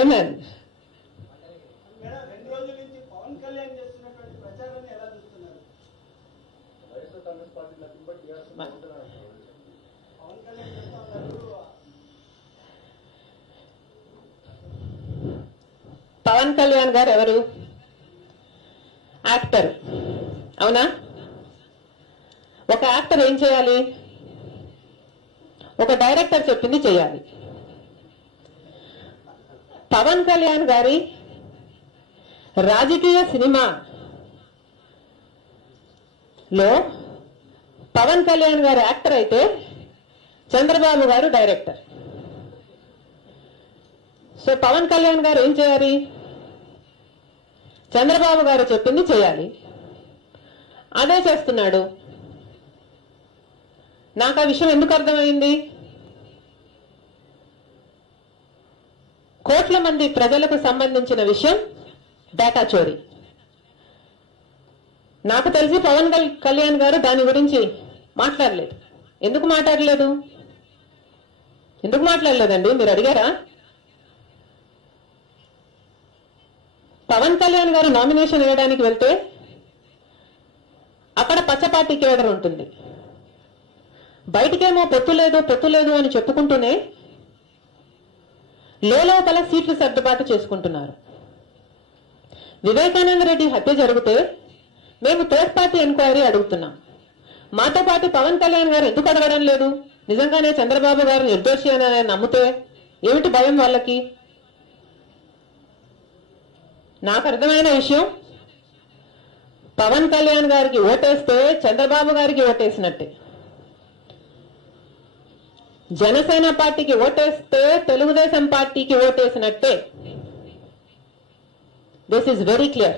ఏమన్ రెండు రోజుల నుంచి పవన్ కళ్యాణ్ చేస్తున్నటువంటి ప్రచారాన్ని ఎలా చూస్తున్నారు? పవన్ కళ్యాణ్ చెప్తా ఉన్నారు. పవన్ కళ్యాణ్ గారు ఎవరు? యాక్టర్, అవునా? ఒక యాక్టర్ ఏం చేయాలి? ఒక డైరెక్టర్ చెప్పింది చేయాలి. పవన్ కళ్యాణ్ గారి రాజకీయ సినిమాలో పవన్ కళ్యాణ్ గారు యాక్టర్ అయితే చంద్రబాబు గారు డైరెక్టర్. సో పవన్ కళ్యాణ్ గారు ఏం చేయాలి? చంద్రబాబు గారు చెప్పింది చేయాలి. అదే చేస్తున్నాడు. నాకు ఆ విషయం ఎందుకు అర్థమైంది? కోట్ల మంది ప్రజలకు సంబంధించిన విషయం డేటా చోరీ. నాకు తెలిసి పవన్ కళ్యాణ్ గారు దాని గురించి మాట్లాడలేదు. ఎందుకు మాట్లాడలేదు? ఎందుకు మాట్లాడలేదండి? మీరు అడిగారా? పవన్ కళ్యాణ్ గారు నామినేషన్ వేయడానికి వెళ్తే అక్కడ పచ్చపార్టీ కేడర్ ఉంటుంది. బయటికేమో పొత్తు లేదు అని చెప్పుకుంటూనే లోపల సీట్లు సర్దుబాటు చేసుకుంటున్నారు. వివేకానంద రెడ్డి హత్య జరిగితే మేము థర్డ్ పార్టీ ఎంక్వైరీ అడుగుతున్నాం. మాతో పాటు పవన్ కళ్యాణ్ గారు ఎందుకు అడగడం లేదు? నిజంగానే చంద్రబాబు గారు నిర్దోషి అని నమ్మితే ఏమిటి భయం వాళ్ళకి? నాకు అర్థమైన విషయం, పవన్ కళ్యాణ్ గారికి ఓటేస్తే చంద్రబాబు గారికి ఓటేసినట్టే, జనసేన పార్టీకి ఓటేస్తే తెలుగుదేశం పార్టీకి ఓటేసినట్టే. This is very clear.